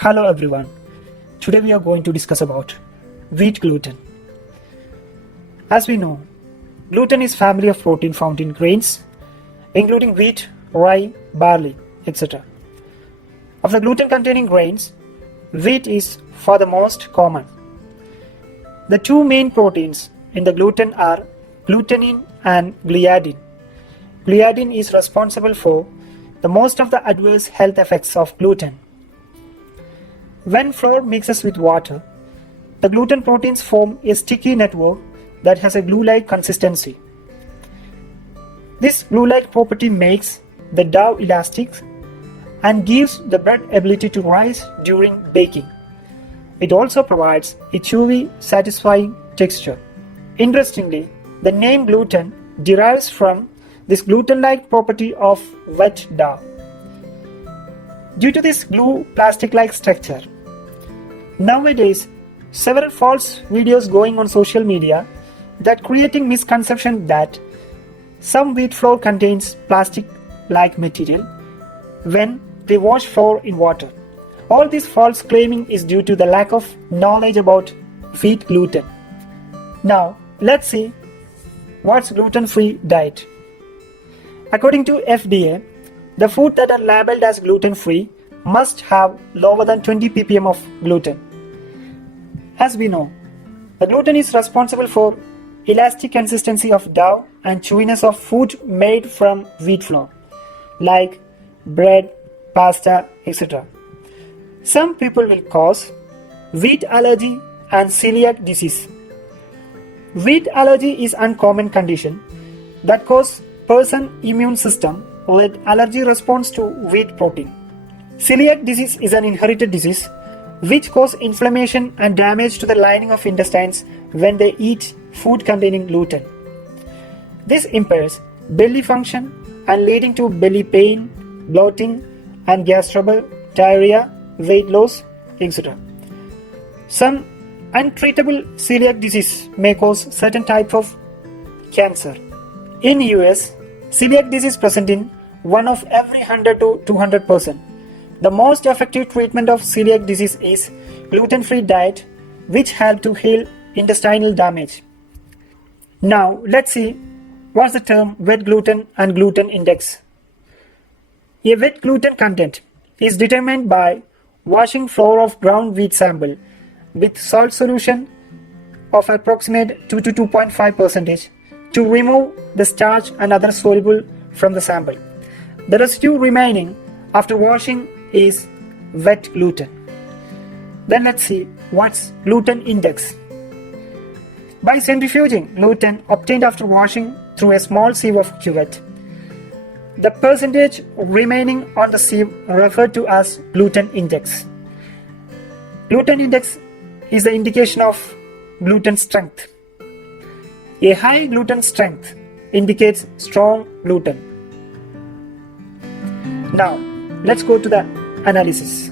Hello everyone. Today we are going to discuss about wheat gluten. As we know, gluten is family of protein found in grains, including wheat, rye, barley, etc. Of the gluten-containing grains, wheat is for the most common. The two main proteins in the gluten are glutenine and gliadine. Gliadine is responsible for the most of the adverse health effects of gluten. When flour mixes with water, the gluten proteins form a sticky network that has a glue-like consistency. This glue-like property makes the dough elastic and gives the bread ability to rise during baking. It also provides a chewy, satisfying texture. Interestingly, the name gluten derives from this gluten-like property of wet dough. Due to this glue plastic-like structure, nowadays several false videos going on social media that creating misconception that some wheat flour contains plastic-like material when they wash flour in water. All this false claiming is due to the lack of knowledge about wheat gluten. Now let's see what's gluten-free diet. According to FDA, the food that are labeled as gluten-free must have lower than 20 ppm of gluten. As we know, the gluten is responsible for elastic consistency of dough and chewiness of food made from wheat flour, like bread, pasta, etc. Some people will cause wheat allergy and celiac disease. Wheat allergy is an uncommon condition that causes person immune system with allergy response to wheat protein. Celiac disease is an inherited disease which causes inflammation and damage to the lining of intestines when they eat food containing gluten. This impairs belly function and leading to belly pain, bloating and gas trouble, diarrhea, weight loss, etc. Some untreatable celiac disease may cause certain type of cancer. In US, celiac disease present in 1 of every 100 to 200%. The most effective treatment of celiac disease is gluten-free diet, which help to heal intestinal damage. Now let's see what's the term wet gluten and gluten index. A wet gluten content is determined by washing flour of ground wheat sample with salt solution of approximate 2 to 2.5% to remove the starch and other soluble from the sample. The residue remaining after washing is wet gluten. Then let's see what's gluten index. By centrifuging gluten obtained after washing through a small sieve of cuvette, the percentage remaining on the sieve referred to as gluten index. Gluten index is the indication of gluten strength. A high gluten strength indicates strong gluten. Now let's go to the analysis.